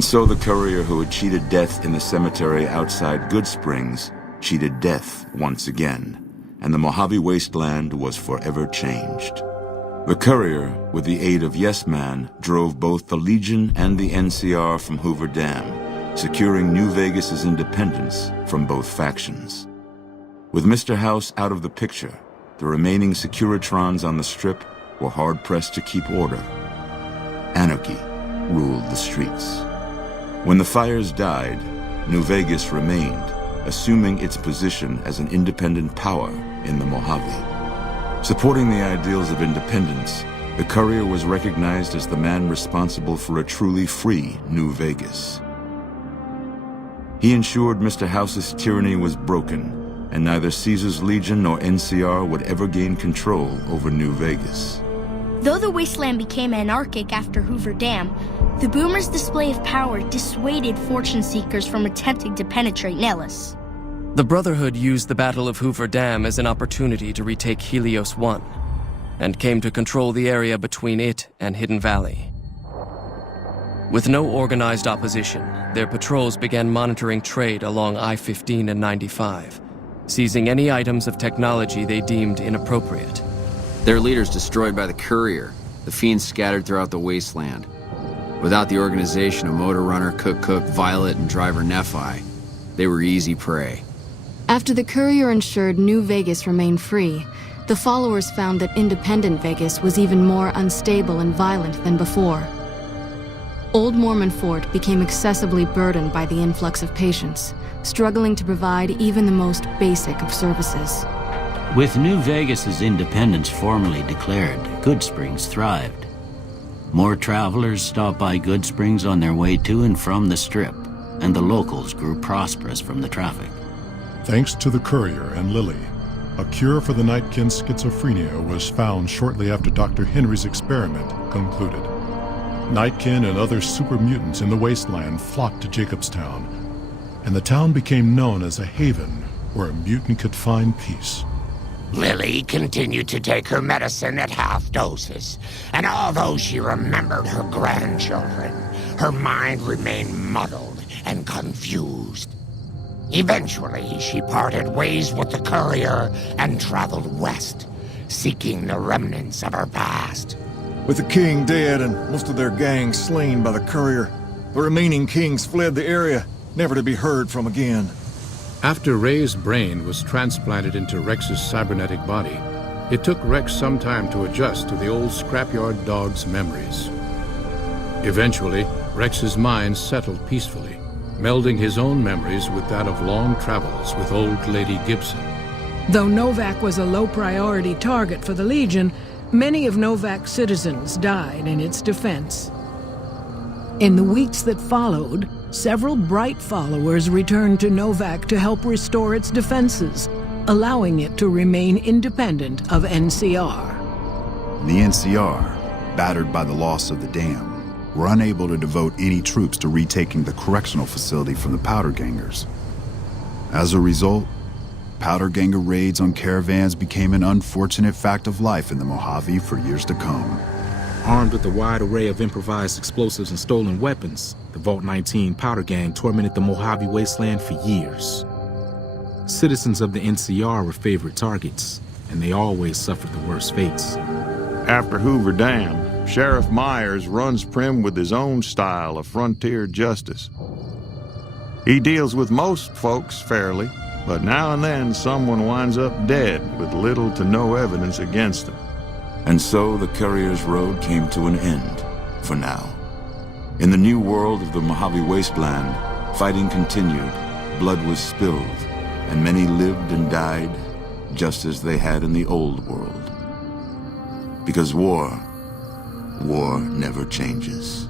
And so the courier who had cheated death in the cemetery outside Goodsprings cheated death once again, and the Mojave Wasteland was forever changed. The courier, with the aid of Yes Man, drove both the Legion and the NCR from Hoover Dam, securing New Vegas's independence from both factions. With Mr. House out of the picture, the remaining Securitrons on the Strip were hard-pressed to keep order. Anarchy ruled the streets. When the fires died, New Vegas remained, assuming its position as an independent power in the Mojave. Supporting the ideals of independence, the courier was recognized as the man responsible for a truly free New Vegas. He ensured Mr. House's tyranny was broken, and neither Caesar's Legion nor NCR would ever gain control over New Vegas. Though the wasteland became anarchic after Hoover Dam, the Boomers' display of power dissuaded fortune seekers from attempting to penetrate Nellis. The Brotherhood used the Battle of Hoover Dam as an opportunity to retake Helios 1, and came to control the area between it and Hidden Valley. With no organized opposition, their patrols began monitoring trade along I-15 and 95, seizing any items of technology they deemed inappropriate. Their leaders destroyed by the courier, the fiends scattered throughout the wasteland. Without the organization of Motor Runner, Cook, Violet, and Driver Nephi, they were easy prey. After the courier ensured New Vegas remained free, the followers found that independent Vegas was even more unstable and violent than before. Old Mormon Fort became excessively burdened by the influx of patients, struggling to provide even the most basic of services. With New Vegas's independence formally declared, Goodsprings thrived. More travelers stopped by Goodsprings on their way to and from the Strip, and the locals grew prosperous from the traffic. Thanks to the courier and Lily, a cure for the Nightkin's schizophrenia was found shortly after Dr. Henry's experiment concluded. Nightkin and other super mutants in the wasteland flocked to Jacobstown, and the town became known as a haven where a mutant could find peace. Lily continued to take her medicine at half doses, and although she remembered her grandchildren, her mind remained muddled and confused. Eventually, she parted ways with the courier and traveled west, seeking the remnants of her past. With the king dead and most of their gang slain by the courier, the remaining kings fled the area, never to be heard from again. After Ray's brain was transplanted into Rex's cybernetic body, it took Rex some time to adjust to the old scrapyard dog's memories. Eventually, Rex's mind settled peacefully, melding his own memories with that of long travels with old Lady Gibson. Though Novac was a low-priority target for the Legion, many of Novac's citizens died in its defense. In the weeks that followed, several Bright followers returned to Novac to help restore its defenses, allowing it to remain independent of NCR. The NCR, battered by the loss of the dam, were unable to devote any troops to retaking the correctional facility from the Powder Gangers. As a result, Powder Ganger raids on caravans became an unfortunate fact of life in the Mojave for years to come. Armed with a wide array of improvised explosives and stolen weapons, the Vault 19 Powder Gang tormented the Mojave Wasteland for years. Citizens of the NCR were favorite targets, and they always suffered the worst fates. After Hoover Dam, Sheriff Myers runs Primm with his own style of frontier justice. He deals with most folks fairly, but now and then someone winds up dead with little to no evidence against them. And so the courier's road came to an end, for now. In the new world of the Mojave Wasteland, fighting continued, blood was spilled, and many lived and died just as they had in the old world. Because war never changes.